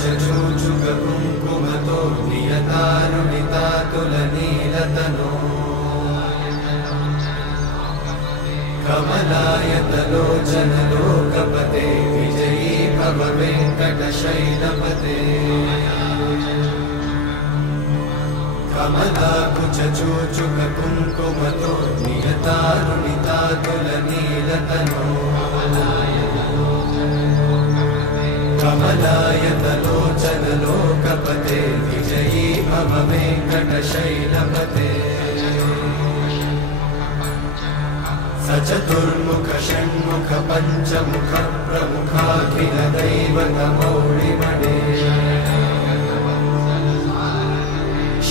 कुचचूचुक कुङ्कुमतो नियतारुणितातुलनीलतनो कमलायतलोचन लोकपते विजयी भव वेङ्कटशैलपते कमलाकुचचूचुक कुङ्कुमतो नियतारुणितातुलनीलतनो कमलायतलोचन लोकपते विजयी भव वेङ्कटशैलपते सचतुर्मुख षण्मुख पञ्चमुख प्रमुखाखिल दैवतमौलिमणे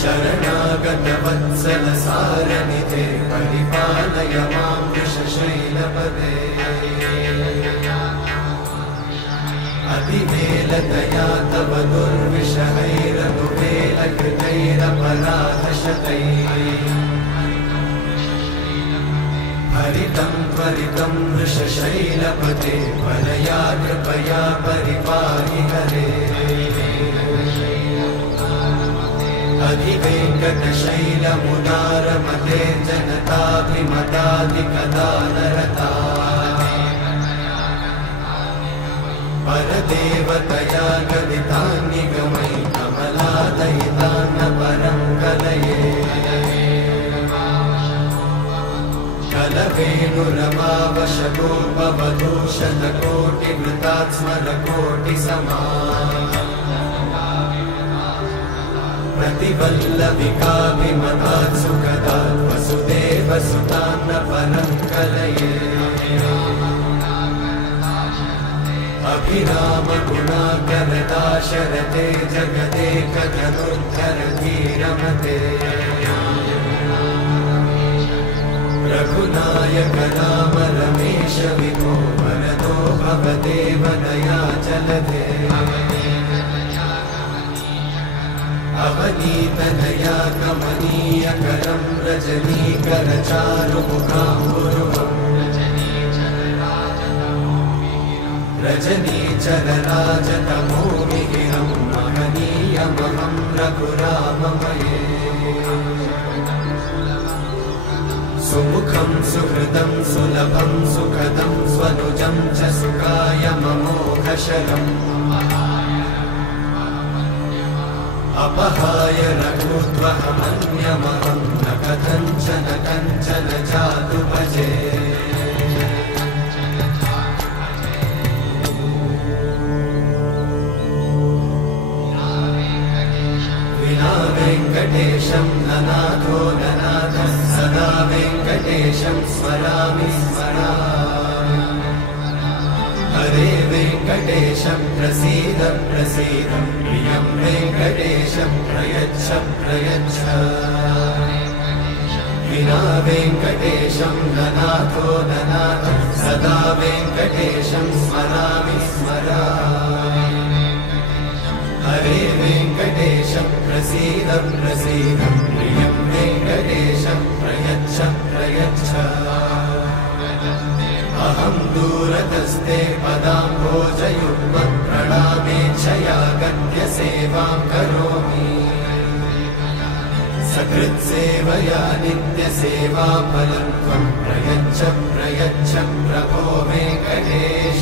शरणागत वत्सल सारनिधे परिपालय मां वृषशैलपते अतिवेलतया तव दुर्विषहैरनुवेलकृतैरपराधशतैः हरितं त्वरितं वृषशैलपते परया कृपया परिपाहि हरे अधिवेङ्कटशैलमुदारमते जनताभिमताधिकदानरता परदेवतया गदितान्निगमै कमलादयितान्न परं कलये कलवेणुरमावशगोपवधूषणकोटिवृतात् स्मरकोटिसमा प्रतिवल्लविकाभिमतात् सुखदात् वसुदेवसुतान्न परं कलये अभिरामगुणाकरदाशरथे जगदेकधनुर्धरधीरमते रघुनायक राम रमेश विभो वरदो भवदेव दयाचलधे अवनीतनया कमनीयकरं रजनीकरचारुमुखाम्बुरुहम् रजनीचरराजतमोमिहिरं महनीयमहं रघुराममये सुमुखं सुहृदं सुलभं सुखदं स्वनुजं च सुखाय ममोघशरम् अपहाय रघुत्वहमन्यमहं न कथञ्चन कञ्चन जातु भजे विना वेङ्कटेशं ननाथो ननाथः सदा वेङ्कटेशं स्मरामि स्मरामि हरे वेङ्कटेशं प्रसीद प्रसीद प्रियं वेङ्कटेशं प्रयच्छ प्रयच्छ विना वेङ्कटेशं ननाथो ननाथः सदा वेङ्कटेशं स्मरामि स्मरामि हरे वेङ्कटेशं प्रसीद प्रसीद प्रियं वेङ्कटेशं प्रयच्छ प्रयच्छ अहं दूरतस्ते पदाम्भोजयुग्मं प्रणामेच्छया गद्य सेवां करोमि सकृत्सेवया नित्यसेवाफलं त्वं प्रयच्छ प्रयच्छ प्रभो वेङ्कटेश।